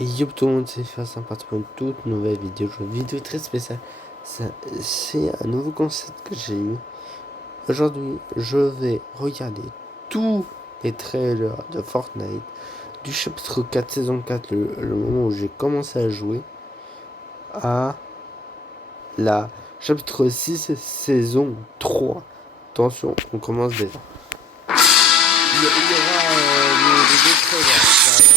Et yo tout le monde, c'est Face parti pour une toute nouvelle vidéo. Une vidéo très spéciale. C'est un nouveau concept que j'ai eu. Aujourd'hui, je vais regarder tous les trailers de Fortnite du chapitre 4, saison 4, le moment où j'ai commencé à jouer, à la chapitre 6, saison 3. Attention, on commence déjà. Il y aura les deux trailers.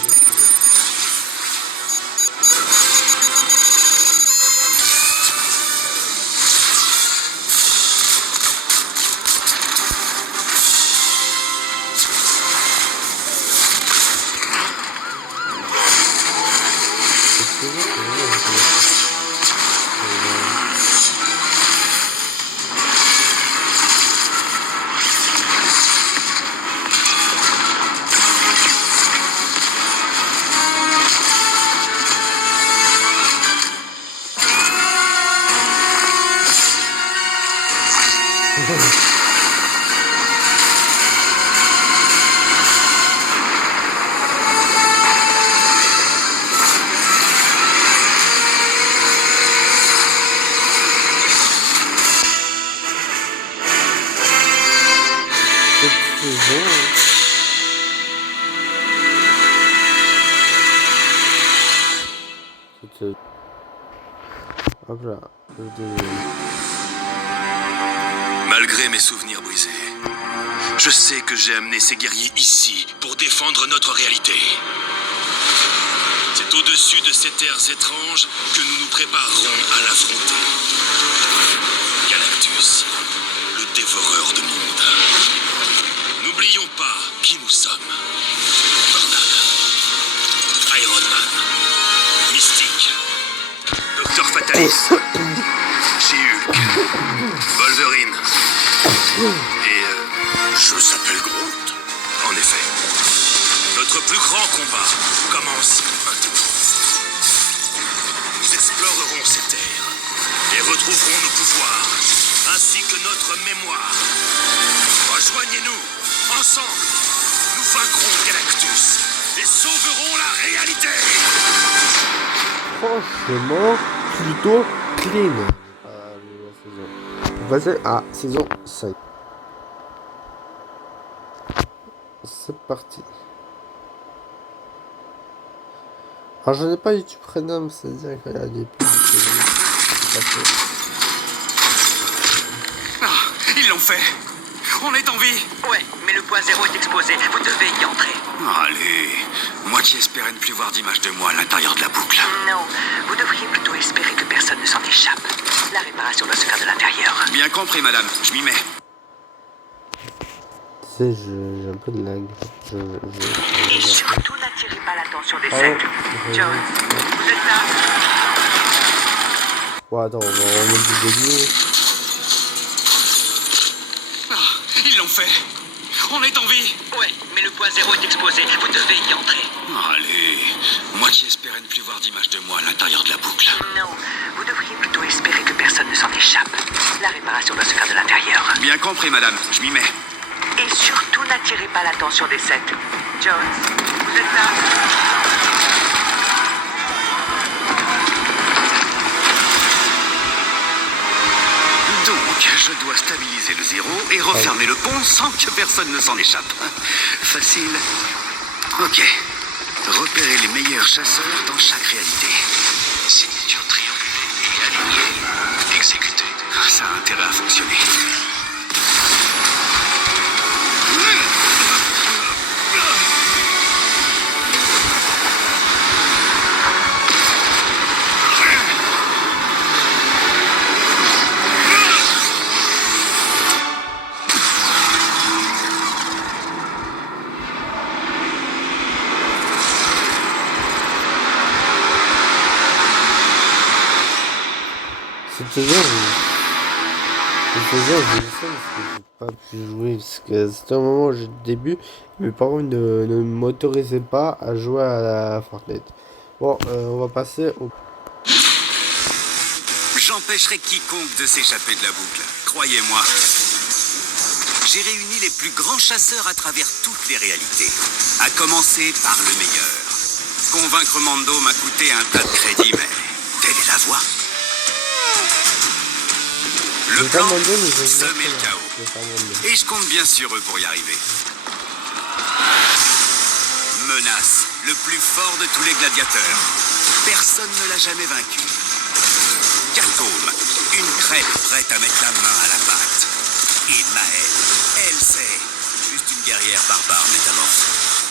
Hop là. Malgré mes souvenirs brisés, je sais que j'ai amené ces guerriers ici pour défendre notre réalité. C'est au-dessus de ces terres étranges que nous nous préparerons à l'affronter. Galactus, le dévoreur de monde. N'oublions pas qui nous sommes. Tornade, Iron Man, Mystique, Docteur Fatalis, She-Hulk, Wolverine et je s'appelle Groot. En effet, notre plus grand combat commence maintenant. Nous explorerons ces terres et retrouverons nos pouvoirs ainsi que notre mémoire. Rejoignez-nous, ensemble, nous vaincrons Galactus et sauverons la réalité. Franchement, plutôt clean. On va passer à saison 5. C'est parti. Alors je n'ai pas YouTube Premium, c'est-à-dire qu'il y a des pubs. Ah, ils l'ont fait. On est en vie. Ouais, mais le point zéro est exposé. Vous devez y entrer. Allez, moi qui espérais ne plus voir d'image de moi à l'intérieur de la boucle. Non, vous devriez plutôt espérer que personne ne s'en échappe. La réparation doit se faire de l'intérieur. Bien compris, madame. Je m'y mets. Tu sais, j'ai un peu de lag. Et surtout, n'attirez pas l'attention des sectes. Jones, vous êtes là? Ouais, attends, on va remettre du début. Ah, ils l'ont fait. On est en vie. Ouais, mais le point zéro est exposé. Vous devez y entrer. Allez, moi qui espérais ne plus voir d'image de moi à l'intérieur de la boucle. Non, vous devriez plutôt espérer que personne ne s'en échappe. La réparation doit se faire de l'intérieur. Bien compris, madame. Je m'y mets. Et surtout, n'attirez pas l'attention des sectes. Jones, vous êtes là? Donc, je dois stabiliser le zéro et refermer le pont sans que personne ne s'en échappe. Facile. Ok. Repérer les meilleurs chasseurs dans chaque réalité. Signature triangulée et alignée. Exécutée. Ça a intérêt à fonctionner. Cette saison, j'ai eu ça parce que j'ai pas pu jouer. Parce que c'était un moment où j'ai le début. Mes parents ne m'autorisaient pas à jouer à la Fortnite. Bon, on va passer au... J'empêcherai quiconque de s'échapper de la boucle. Croyez-moi. J'ai réuni les plus grands chasseurs à travers toutes les réalités. À commencer par le meilleur. Convaincre Mando m'a coûté un tas de crédits, mais telle est la voie. Le plan, semer le chaos. Et je compte bien sur eux pour y arriver. Menace, le plus fort de tous les gladiateurs. Personne ne l'a jamais vaincu. Gatome, une crêpe prête à mettre la main à la pâte. Et Maëlle, elle c'est juste une guerrière barbare métamorphose.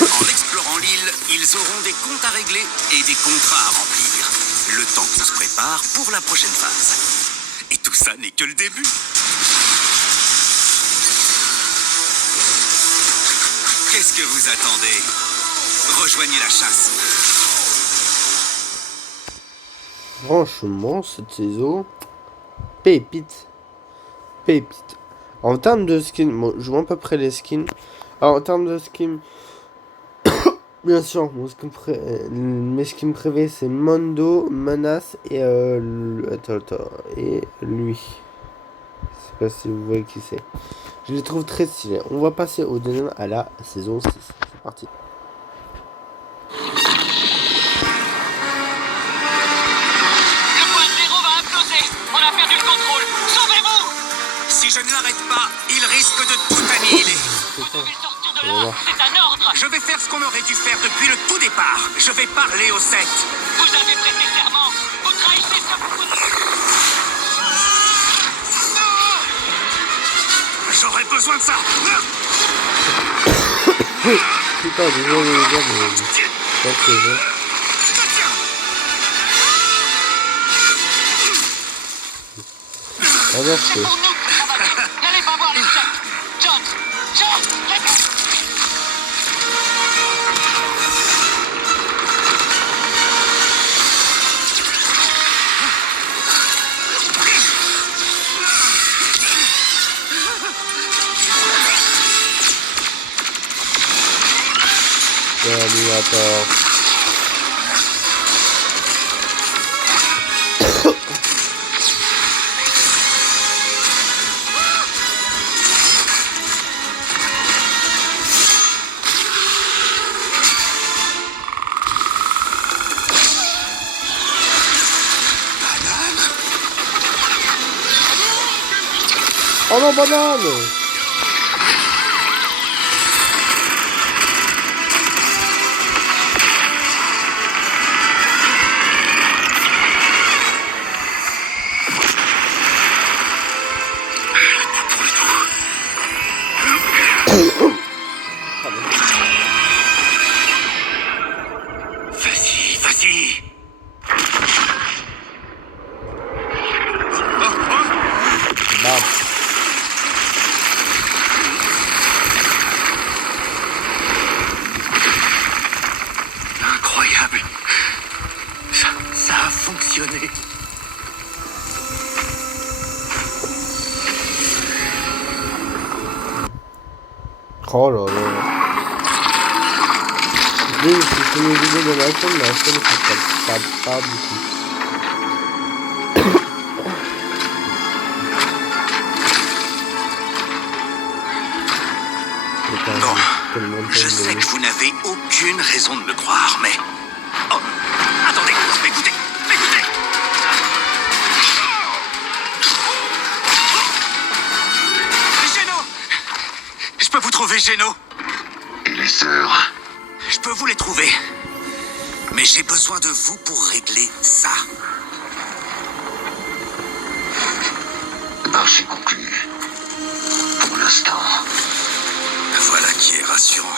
En explorant l'île, ils auront des comptes à régler et des contrats à remplir. Le temps qu'on se prépare pour la prochaine phase. Et tout ça n'est que le début. Qu'est-ce que vous attendez? Rejoignez la chasse. Franchement, cette saison, pépite. Pépite. En termes de skins, bon, je vois à peu près les skins. Alors, en termes de skins, bien sûr, mes skins préférés, c'est Mando, Menace et et lui. Je sais pas si vous voyez qui c'est. Je les trouve très stylés. On va passer au deuxième à la saison 6. C'est parti. Si je ne l'arrête pas, il risque de tout annihiler. Vous devez sortir de là, c'est un ordre. Je vais faire ce qu'on aurait dû faire depuis le tout départ. Je vais parler aux sectes. Vous avez prêté serment. Vous trahissez ce que vous... J'aurais besoin de ça. Putain, désolé les gars, mais je pense que je... Alors, C'est pour nous que vous travaillez. N'allez pas voir les sectes. John, réponds. Terminator. Oh non, banane! Vas-y. Bam. Incroyable. Ça a fonctionné. Oh là là. Oui, c'est une vidéo de la chaîne, mais la chaîne c'est pas beaucoup. Bon, je sais que vous n'avez aucune raison de me croire, mais... Oh, attendez, écoutez. Géno! Je peux vous trouver, Géno? Et les sœurs? Je peux vous les trouver. Mais j'ai besoin de vous pour régler ça. Marché conclu. Pour l'instant. Voilà qui est rassurant.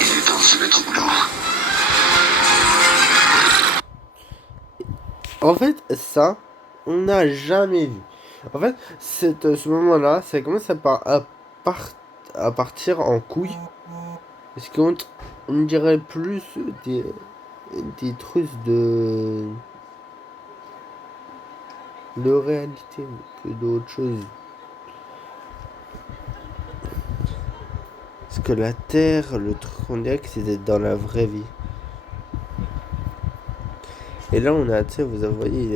Il est temps de se mettre au boulot. En fait, ça, on n'a jamais vu. En fait, ce moment-là, ça commence à partir en couille. Parce qu'on dirait plus des trucs de réalité que d'autres choses. Parce que la Terre, le truc on dirait que c'était dans la vraie vie. Et là on a, tu sais, vous voyez, il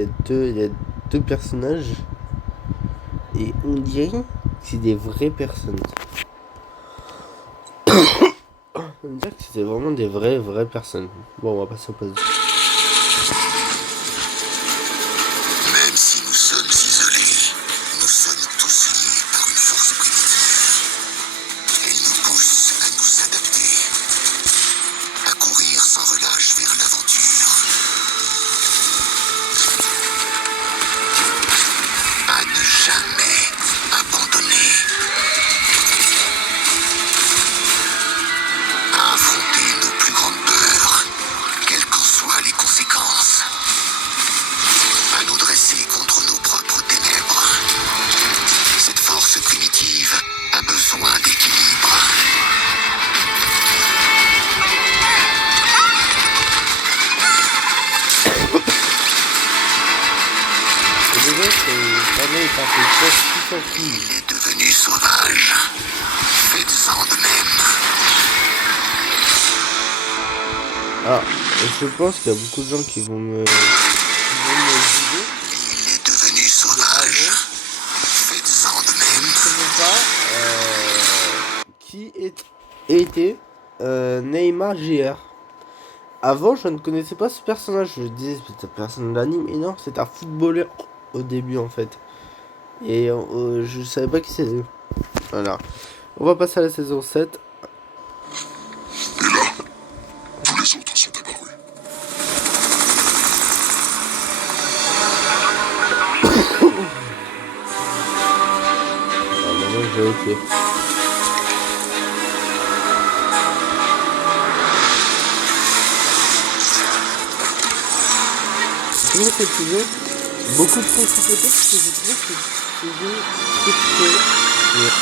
y a deux personnages. Et on dirait que c'est des vraies personnes. Ça veut dire que c'était vraiment des vraies personnes. Bon, on va passer au poste. Même si nous sommes isolés, nous sommes tous liés par une force primitive. Elle nous pousse à nous adapter, à courir sans relâche vers l'aventure, à ne jamais abandonner, à affronter nos plus grandes peurs, quelles qu'en soient les conséquences, à nous dresser contre nos propres ténèbres. Cette force primitive a besoin d'équilibre. Et déjà, c'est vraiment une partie tout en Il est devenu sauvage. Faites-en de même. Ah, je pense qu'il y a beaucoup de gens qui vont me juger. Il est devenu sauvage. Faites-en de même. Je ne sais pas qui était Neymar JR. Avant, je ne connaissais pas ce personnage. Je disais, c'est un personnage d'anime. Et non, c'est un footballeur au début, en fait. Et je savais pas qui c'était. Voilà. On va passer à la saison 7. Et là, tous les autres sont apparus. Ah, maintenant, je vais ok. Pour cette saison, beaucoup de principautés parce que je trouve que cette saison très bien.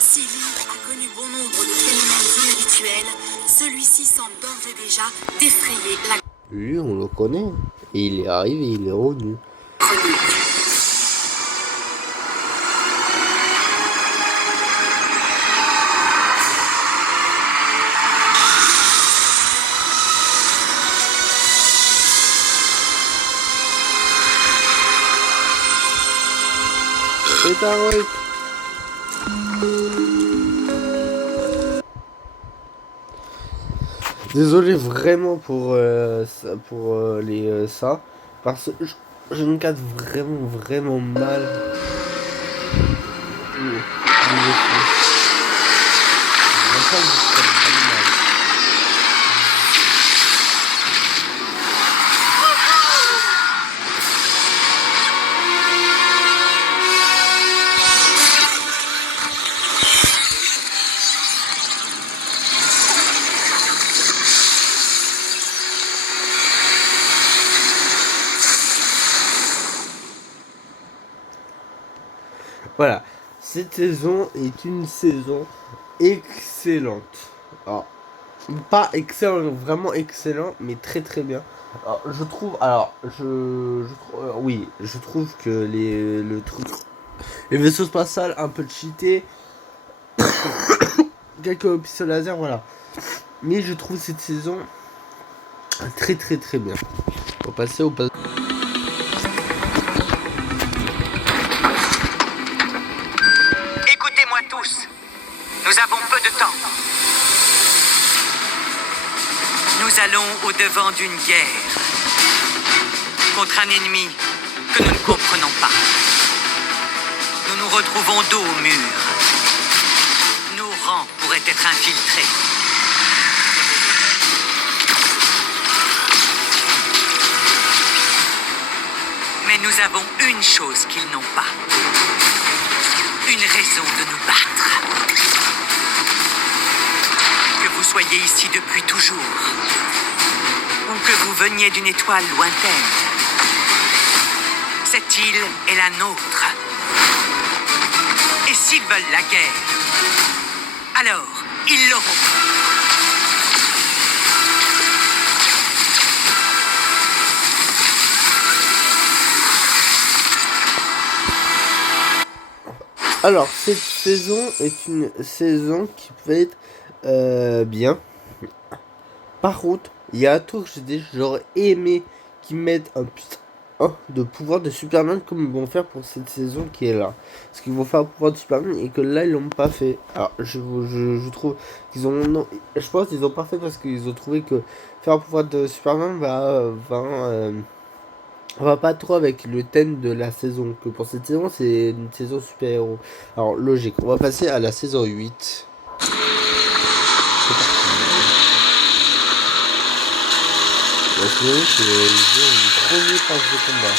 Si l'île a connu bon nombre de phénomènes inhabituels, celui-ci semble d'ores et déjà défrayer la Lui, on le connaît. Et il est arrivé, il est revenu. chronique. C'est un Roy. Désolé vraiment pour ça, parce que je me cadre vraiment mal. Voilà, cette saison est une saison excellente. Alors, pas excellent, vraiment excellent, mais très bien. Alors, je trouve, oui, je trouve que les vaisseaux spatials un peu cheatés, quelques pistolets laser, voilà. Mais je trouve cette saison très bien. On va passer au pas. Écoutez-moi tous. Nous avons peu de temps. Nous allons au-devant d'une guerre contre un ennemi que nous ne comprenons pas. Nous nous retrouvons dos au mur. Nos rangs pourraient être infiltrés. Mais nous avons une chose qu'ils n'ont pas. Une raison de nous battre. Que vous soyez ici depuis toujours, ou que vous veniez d'une étoile lointaine, cette île est la nôtre. Et s'ils veulent la guerre, alors ils l'auront. Alors, cette saison est une saison qui peut être bien. Par contre, il y a un truc que j'aurais aimé qu'ils mettent de pouvoir de Superman comme ils vont faire pour cette saison qui est là. Parce qu'ils vont faire un pouvoir de Superman et que là ils l'ont pas fait. Alors je trouve qu'ils ont... Non, je pense qu'ils ont pas fait parce qu'ils ont trouvé que faire un pouvoir de Superman va pas trop avec le thème de la saison. Que pour cette saison c'est une saison super-héros. Alors logique, on va passer à la saison 8. La saison 8 c'est le premier passe de combat.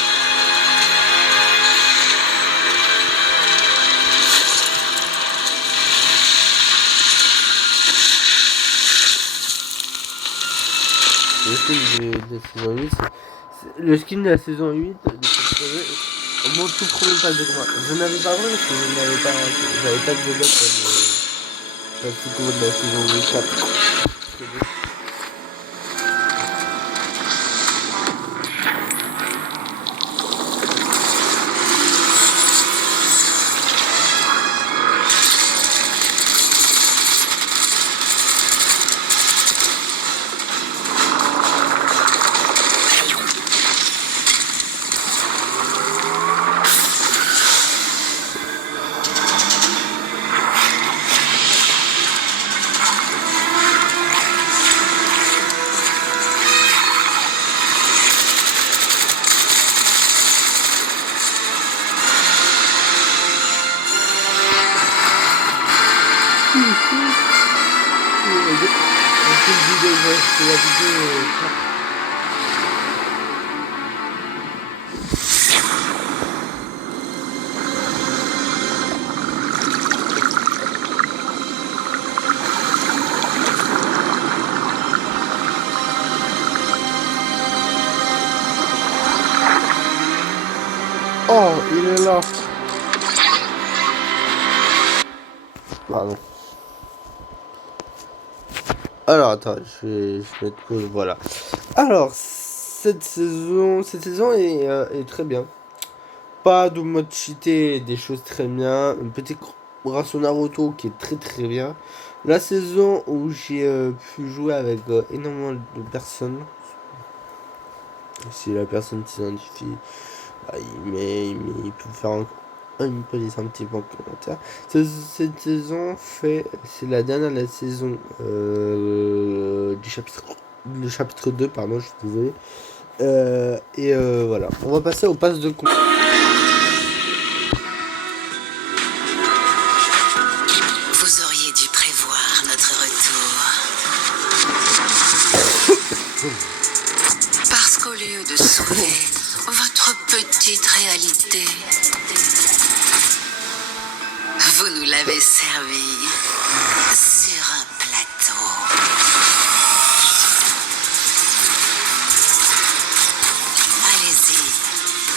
Le skin de la saison 8, le skin de la saison 8 de cette projet, mon tout premier pass de combat. Je n'avais pas vrai parce que j'avais pas de vedette comme le combat de la saison 4. Oh, il est là. Pardon. Alors, attends, je vais mettre pause, voilà. Alors, cette saison est très bien. Pas de mode cheaté, des choses très bien. Une petite ration Naruto qui est très très bien. La saison où j'ai pu jouer avec énormément de personnes. Si la personne s'identifie, il peut faire il peut laisser un petit peu en commentaire. Cette saison c'est la dernière de la saison du chapitre 2, pardon, je suis désolé. Voilà, on va passer au pass de combat. Vous auriez dû prévoir notre retour. Parce qu'au lieu de sauver votre petite réalité, vous nous l'avez servi sur un plateau. Allez-y,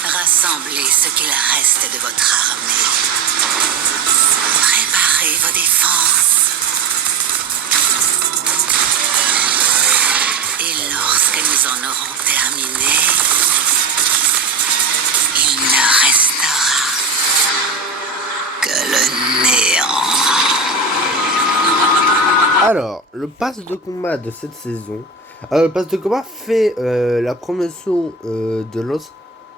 rassemblez ce qu'il reste de votre armée. Préparez vos défenses. Et lorsque nous en aurons terminé, il ne restera que le néant. Alors, le pass de combat de cette saison. Alors, le pass de combat fait la promotion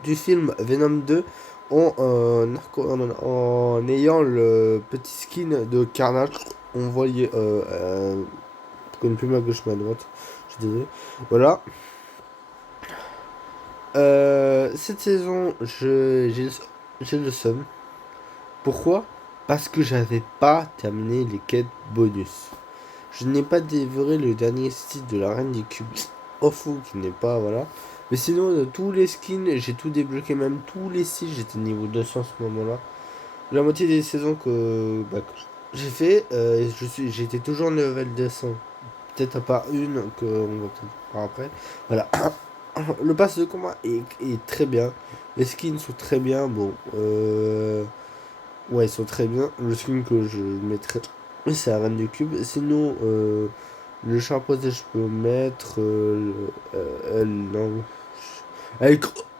du film Venom 2 en ayant le petit skin de Carnage. On voyait une plume à gauche mais à droite. Je suis désolé. Voilà. Cette saison, j'ai le seum. Pourquoi? Parce que j'avais pas terminé les quêtes bonus. Je n'ai pas dévoré le dernier site de la Reine des Cubes. Oh fou, qui n'est pas, voilà. Mais sinon, de tous les skins, j'ai tout débloqué, même tous les sites, j'étais niveau 200 à ce moment-là. La moitié des saisons que j'ai fait, j'étais toujours en level 200. Peut-être à part une, que on va peut-être voir après. Voilà. Le pass de combat est très bien. Les skins sont très bien. Bon, ouais, ils sont très bien. Le skin que je mettrais, c'est la Reine du Cube. Sinon, le charpenté, je peux mettre. Non.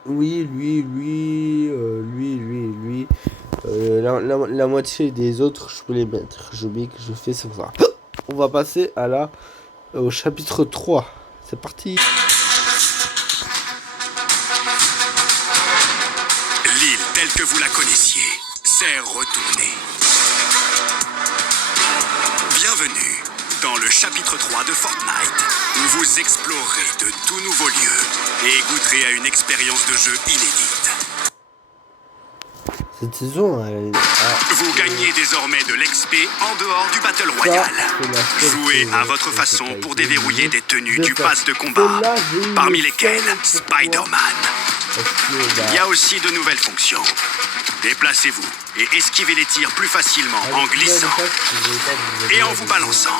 Oui, lui. La moitié des autres, je peux les mettre. J'oublie que je fais ça. On va passer au chapitre 3. C'est parti. que vous la connaissiez, c'est retourné. Bienvenue dans le chapitre 3 de Fortnite, où vous explorerez de tout nouveaux lieux et goûterez à une expérience de jeu inédite. Cette saison, Vous gagnez désormais de l'XP en dehors du Battle Royale. Jouez à votre façon pour déverrouiller des tenues du pass de combat, parmi lesquelles Spider-Man. Il y a aussi de nouvelles fonctions. Déplacez-vous et esquivez les tirs plus facilement en glissant et en vous balançant.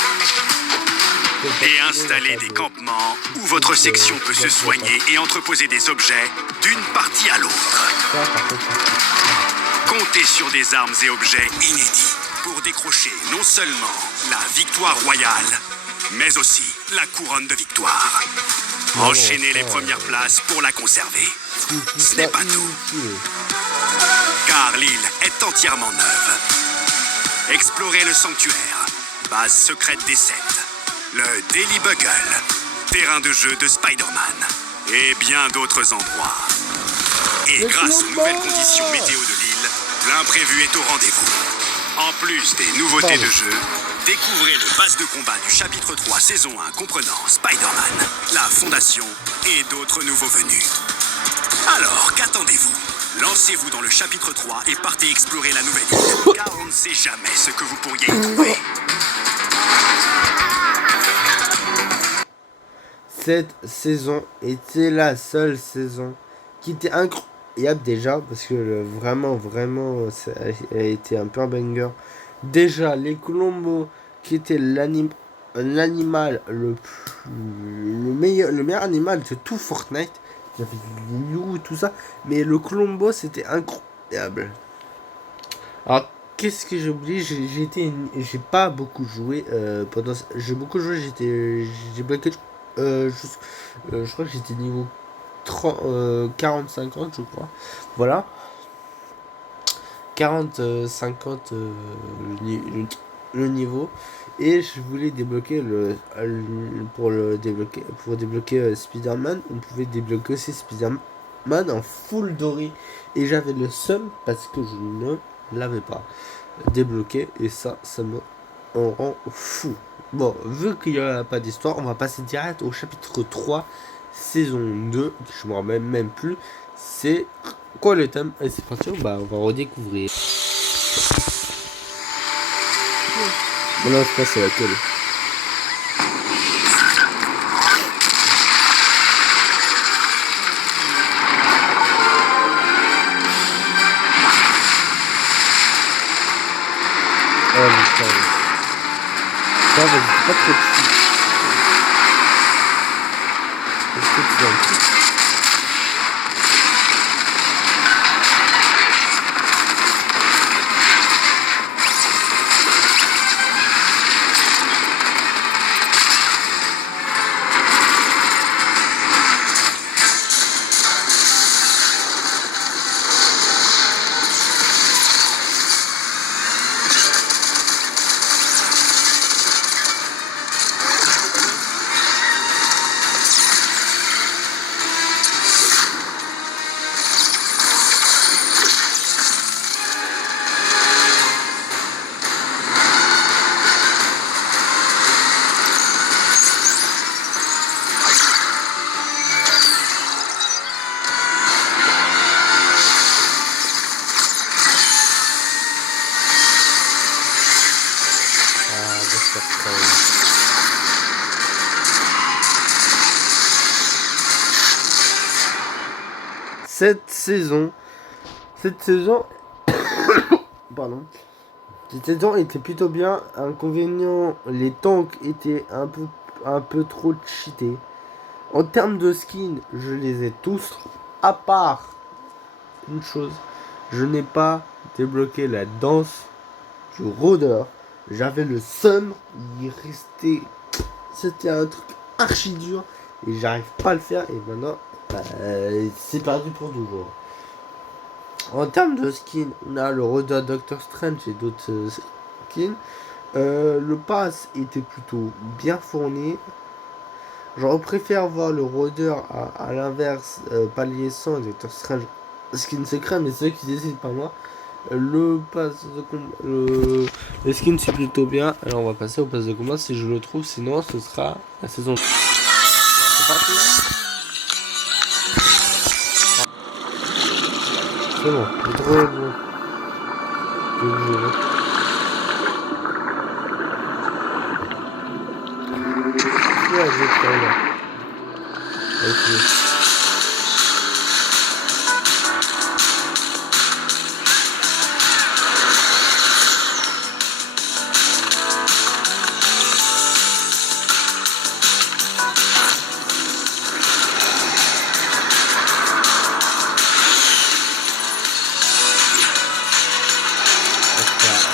Et installez des campements où votre section peut se soigner et entreposer des objets d'une partie à l'autre. Comptez sur des armes et objets inédits pour décrocher non seulement la victoire royale, mais aussi la couronne de victoire. Enchaînez les premières places pour la conserver. Ce n'est pas tout, car l'île est entièrement neuve. Explorez le sanctuaire, base secrète des 7, le Daily Bugle, terrain de jeu de Spider-Man, et bien d'autres endroits. Et grâce aux nouvelles conditions météo de l'île, l'imprévu est au rendez-vous. En plus des nouveautés de jeu, découvrez le pass de combat du chapitre 3 saison 1 comprenant Spider-Man, la Fondation et d'autres nouveaux venus. Alors, qu'attendez-vous? Lancez-vous dans le chapitre 3 et partez explorer la nouvelle île, car on ne sait jamais ce que vous pourriez y trouver. Cette saison était la seule saison qui était incroyable déjà, parce que vraiment, elle a été un peu un banger. Déjà, les Colombos, qui était l'animal le meilleur animal de tout Fortnite. Il y avait les loups et tout ça, mais le Colombo c'était incroyable. Alors qu'est-ce que j'ai oublié? J'ai pas beaucoup joué j'ai beaucoup joué, j'ai bloqué je crois que j'étais niveau 40-50 je crois. Voilà. 40-50 le niveau. Et je voulais débloquer pour débloquer Spider-Man, on pouvait débloquer aussi Spider-Man en full doré. Et j'avais le seum parce que je ne l'avais pas débloqué. Et ça me rend fou. Bon, vu qu'il n'y a pas d'histoire, on va passer direct au chapitre 3, saison 2. Je me rappelle même plus. C'est quoi le thème? Et c'est parti, on va redécouvrir. Non, je pense que c'est laquelle. Oh putain. Ça va, c'est pas trop petit. Est-ce que tu vas un petit? Cette saison pardon, cette saison était plutôt bien. Inconvénient, les tanks étaient un peu trop cheatés. En termes de skins, je les ai tous, à part une chose, je n'ai pas débloqué la danse du rôdeur. J'avais le seum, c'était un truc archi dur et j'arrive pas à le faire, et maintenant c'est perdu pour toujours. En termes de skins, on a le rôdeur Doctor Strange et d'autres skins. Le pass était plutôt bien fourni. J'aurais préféré voir le rôdeur à l'inverse, Palier 100 et Doctor Strange skin secret, mais c'est eux qui décident pas moi. Le pass de combat, le skin c'est plutôt bien. Alors on va passer au pass de combat si je le trouve, sinon ce sera la saison. C'est parti. C'est bon, j'ai trouvé le bon. Ouais, j'ai trouvé là. Ok.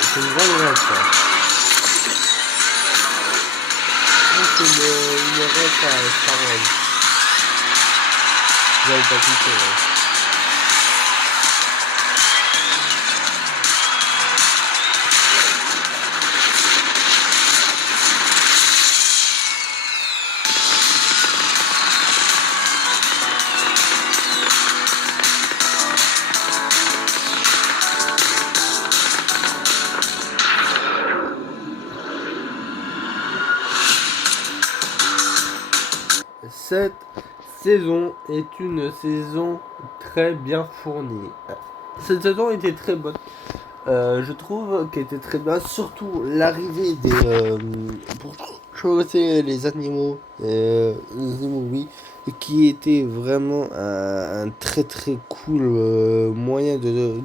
C'est une grande rêve, ça. C'est une rêve par Star Wars. J'avais pas compris, ouais. Cette saison est une saison très bien fournie. Cette saison était très bonne. Je trouve qu'elle était très bien, surtout l'arrivée des pour choisir les animaux, oui, qui était vraiment un très très cool moyen de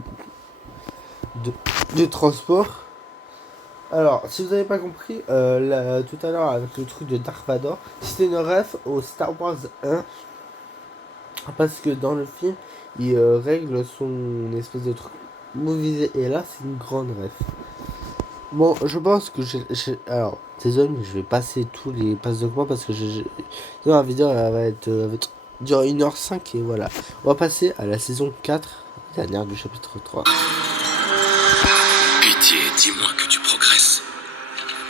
transport. Alors, si vous n'avez pas compris, tout à l'heure avec le truc de Dark Vador, c'était une ref au Star Wars 1. Parce que dans le film, il règle son espèce de truc movisé. Et là, c'est une grande ref. Bon, je pense que alors, désolé, mais je vais passer tous les passes de combat parce que dans la vidéo, elle va être durer 1h05 et voilà. On va passer à la saison 4, dernière du chapitre 3. Pitié, dis-moi que tu progresses.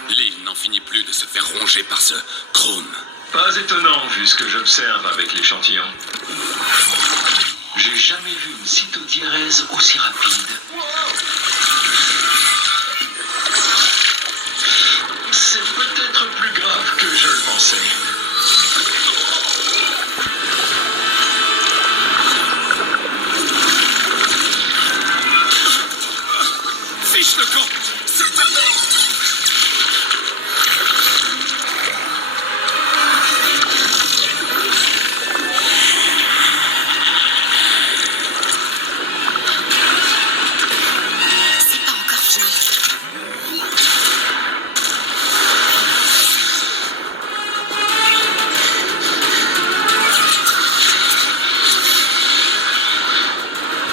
L'île n'en finit plus de se faire ronger par ce chrome. Pas étonnant vu ce que j'observe avec l'échantillon. J'ai jamais vu une cytodiérèse aussi rapide. C'est peut-être plus grave que je le pensais. Fiche le camp. C'est un mec. C'est pas encore fini.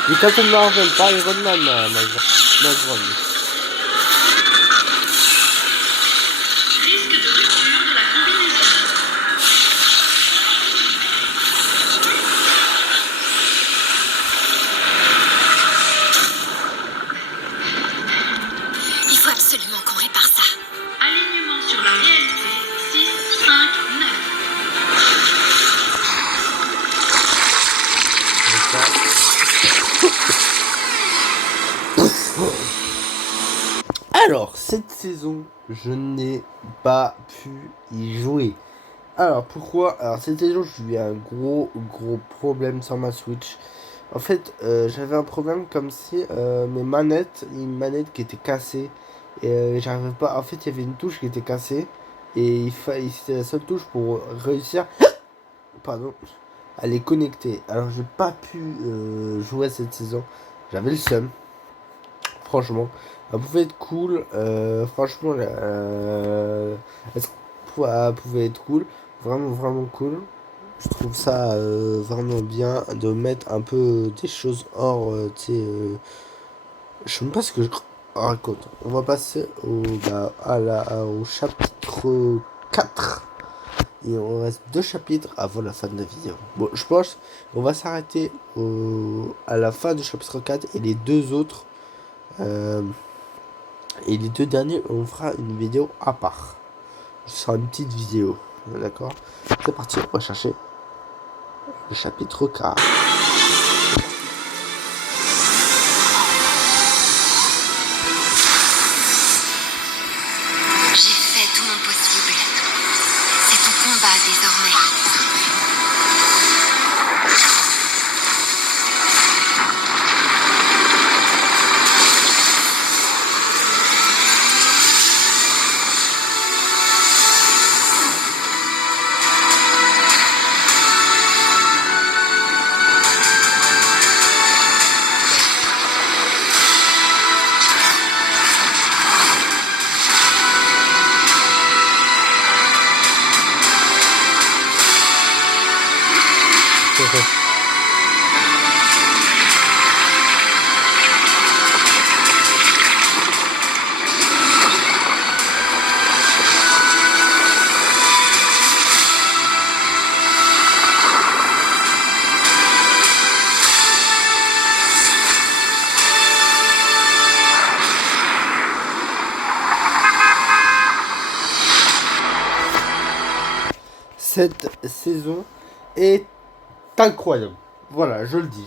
Du Captain Marvel, pas Iron Man, ma grande. Il faut absolument qu'on répare ça. Alignement sur la réalité. 6, 5, 9. Alors, cette saison, je n'ai pas pu y jouer. Alors, pourquoi? Alors, cette saison, j'ai eu un gros problème sur ma Switch. En fait, j'avais un problème comme si mes manettes, une manette qui était cassée. Et j'arrivais pas. En fait, il y avait une touche qui était cassée. Et c'était la seule touche pour réussir pardon, à les connecter. Alors, j'ai pas pu jouer cette saison. J'avais le seum. Franchement, elle pouvait être cool. Franchement, elle pouvait être cool. Vraiment cool. Je trouve ça vraiment bien de mettre un peu des choses hors, tu sais, je sais même pas ce que je raconte. On va passer au chapitre 4. Et on reste 2 chapitres avant la fin de la vidéo. Bon, je pense qu'on va s'arrêter à la fin du chapitre 4 et les deux autres. Et les deux derniers, on fera une vidéo à part. Ce sera une petite vidéo. D'accord? C'est parti, on va chercher le chapitre 4. Cette saison est incroyable. Voilà, je le dis.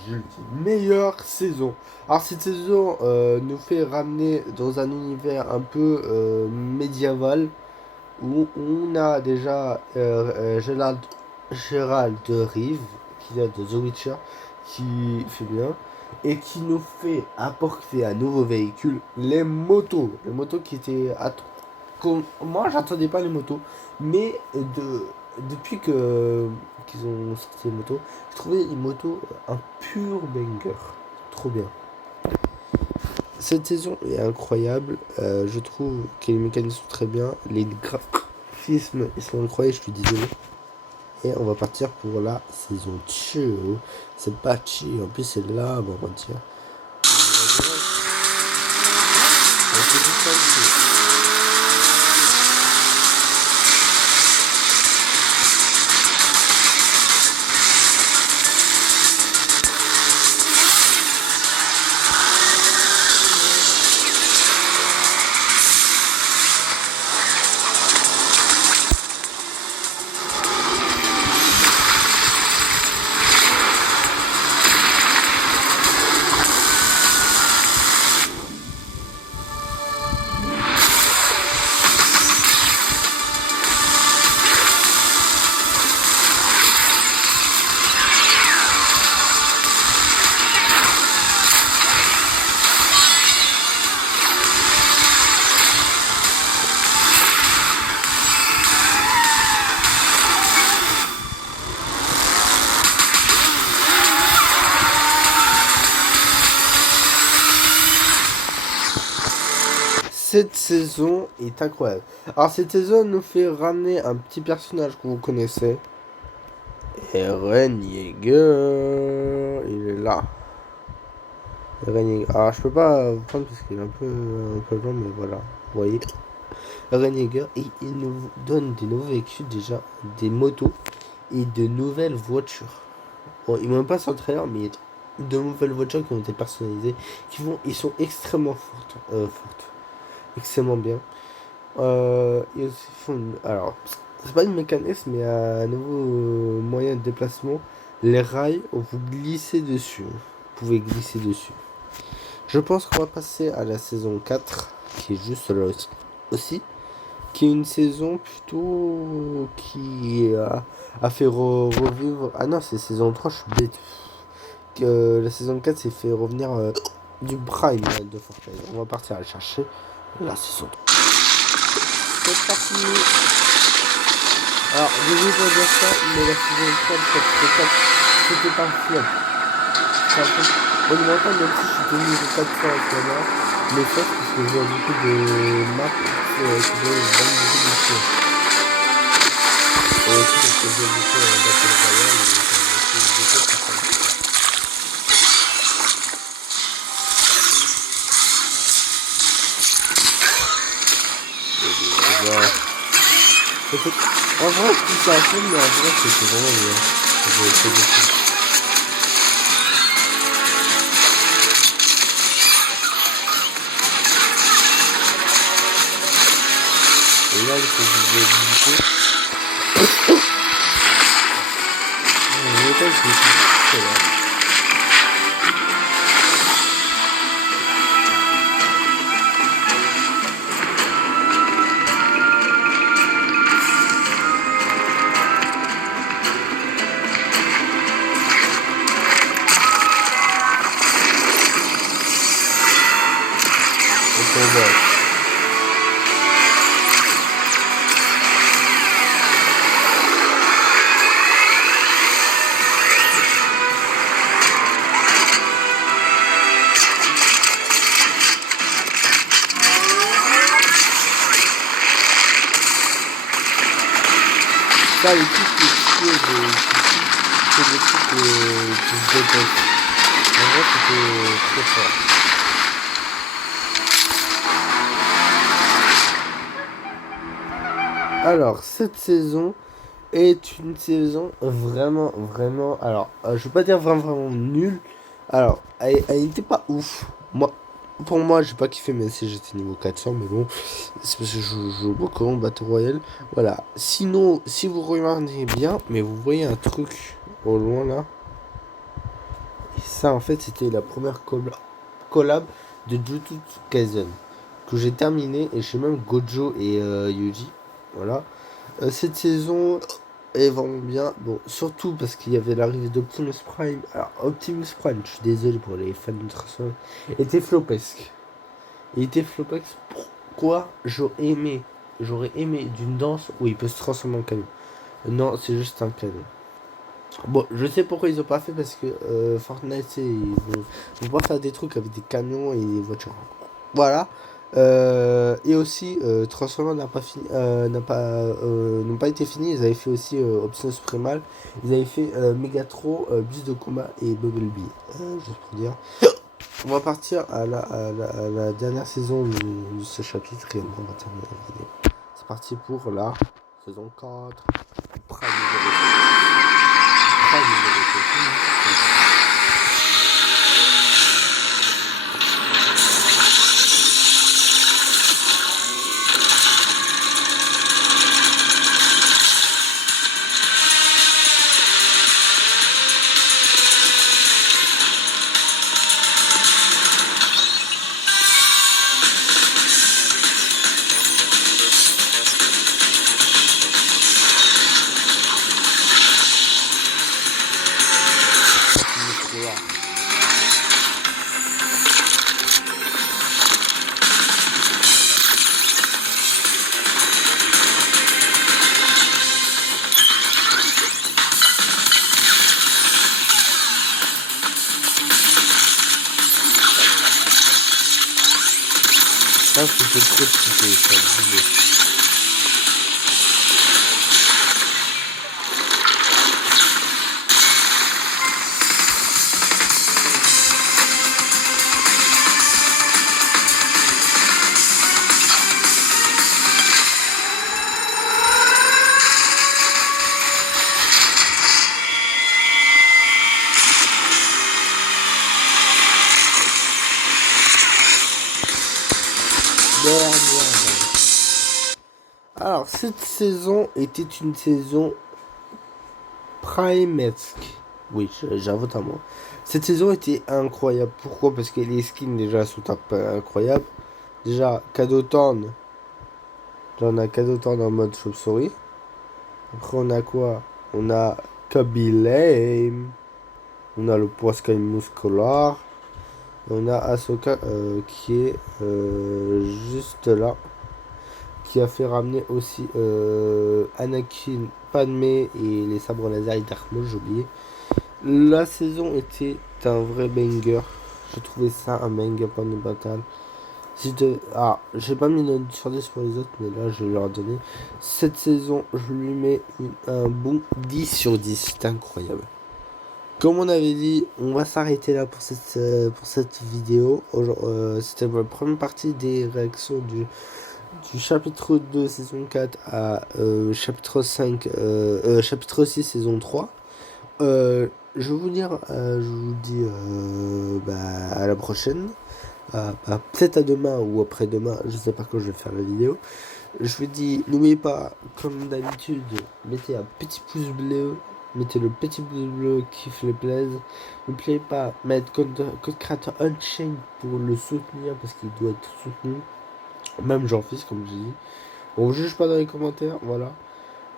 Meilleure saison. Alors cette saison nous fait ramener dans un univers un peu médiéval où on a déjà Gérald de Rive, qui vient de The Witcher, qui fait bien, et qui nous fait apporter un nouveau véhicule, les motos. Les motos qui étaient... Moi, j'attendais pas les motos, mais depuis qu'ils ont sorti les motos, j'ai trouvé les motos un pur banger. Trop bien. Cette saison est incroyable. Je trouve que les mécanismes sont très bien. Les graphismes ils sont incroyables, je suis désolé. Et on va partir pour la saison 2. C'est pas chill. En plus, c'est là, bon, on va dire. Cette saison est incroyable. Alors cette saison nous fait ramener un petit personnage que vous connaissez. Eren Yeager. Il est là. Eren Yeager. Alors je peux pas vous prendre parce qu'il est un peu long, mais voilà. Vous voyez. Eren Yeager. Et il nous donne des nouveaux véhicules déjà. Des motos. Et de nouvelles voitures. Bon, ils m'ont pas sur le trailer, mais de nouvelles voitures qui ont été personnalisées. Ils sont extrêmement fortes. Extrêmement bien. Ils aussi font alors, c'est pas une mécanisme, mais un nouveau moyen de déplacement. Les rails, vous glissez dessus. Vous pouvez glisser dessus. Je pense qu'on va passer à la saison 4, qui est juste là aussi. Qui est une saison plutôt qui a fait revivre. Ah non, c'est saison 3, je suis bête. La saison 4 s'est fait revenir du Prime de Fortnite. On va partir à le chercher. La saison 3. C'est parti. Alors, je vais pas dire ça, mais la saison 3 de cette 4, c'était pas un flop. C'est un peu monumental, même si je suis tenu de 4 fois avec la main. Mais sauf parce que j'ai beaucoup de maps qui veulent vraiment beaucoup de choses. Et aussi parce que j'ai beaucoup Battle Royale et j'ai beaucoup de choses. En vrai, c'est un film, mais en vrai, c'était vraiment bien. J'ai beaucoup. Et là, il faut que je vais visiter. Je vais là. Ça, les trucs que je que des trucs que je déteste. En vrai, c'était très fort. Alors, cette saison est une saison vraiment... Alors, je vais pas dire vraiment nulle. Alors, elle était pas ouf. Pour moi, j'ai pas kiffé, même si j'étais niveau 400, mais bon, c'est parce que je joue beaucoup en Battle Royale. Voilà. Sinon, si vous regardez bien, mais vous voyez un truc au loin là. Et ça, en fait, c'était la première collab de Jujutsu Kaisen que j'ai terminé, et chez même Gojo et Yuji. Voilà. Cette saison est vraiment bien. Bon, surtout parce qu'il y avait l'arrivée d'Optimus Prime. Alors, Optimus Prime, je suis désolé pour les fans de Transformers, était flopesque. Il était flopesque. Pourquoi j'aurais aimé d'une danse où il peut se transformer en canon. Non, c'est juste un canon. Bon, je sais pourquoi ils ont pas fait, parce que Fortnite, ils vont pas faire des trucs avec des camions et des voitures. Voilà. Et aussi, Transformers n'a pas fini, n'ont pas été finis. Ils avaient fait aussi Optimus Primal. Ils avaient fait Megatro, Bus de combat et Bumblebee. Juste pour dire. On va partir à la dernière saison de ce chapitre et on va terminer la vidéo. C'est parti pour la saison 4. Prime Ça, c'était trop stylé, ça. Alors, cette saison était une saison primesque. Oui, j'invente un mot. Cette saison était incroyable. Pourquoi? Parce que les skins déjà sont incroyables. Déjà, Kadotan. On a Kadotan en mode chauve-souris. Après, on a quoi? On a Kabilame. On a le Poiscaille Muscular. On a Ahsoka qui est juste là. Qui a fait ramener aussi Anakin, Padmé et les sabres laser et Dark Maul, j'ai oublié. La saison était un vrai banger. J'ai trouvé ça un banger pendant le battle. J'ai pas mis une note sur 10 pour les autres, mais là je vais leur donner. Cette saison, je lui mets un bon 10 sur 10. C'est incroyable. Comme on avait dit, on va s'arrêter là pour cette vidéo. C'était la première partie des réactions du chapitre 2 saison 4 à chapitre 5 chapitre 6 saison 3. Je vais vous dire, je vous dis à la prochaine, peut-être à demain ou après-demain, je sais pas quand je vais faire la vidéo. Je vous dis, n'oubliez pas, comme d'habitude, mettez un petit pouce bleu, mettez le petit pouce bleu qui fait le plaisir. N'oubliez pas mettre code créateur Unchained pour le soutenir, parce qu'il doit être soutenu. Même Jean-Fils, comme j'ai dit. On ne juge pas dans les commentaires, voilà.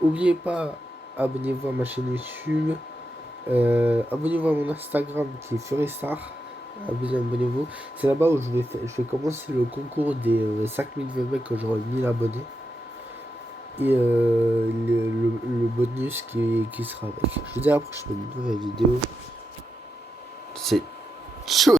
N'oubliez pas, abonnez-vous à ma chaîne YouTube. Abonnez-vous à mon Instagram qui est Furistar. Abonnez-vous. C'est là-bas où je vais commencer le concours des 5000 VB quand j'aurai 1000 abonnés. Et le bonus qui sera avec. Je vous dis à la prochaine nouvelle vidéo. C'est chaud.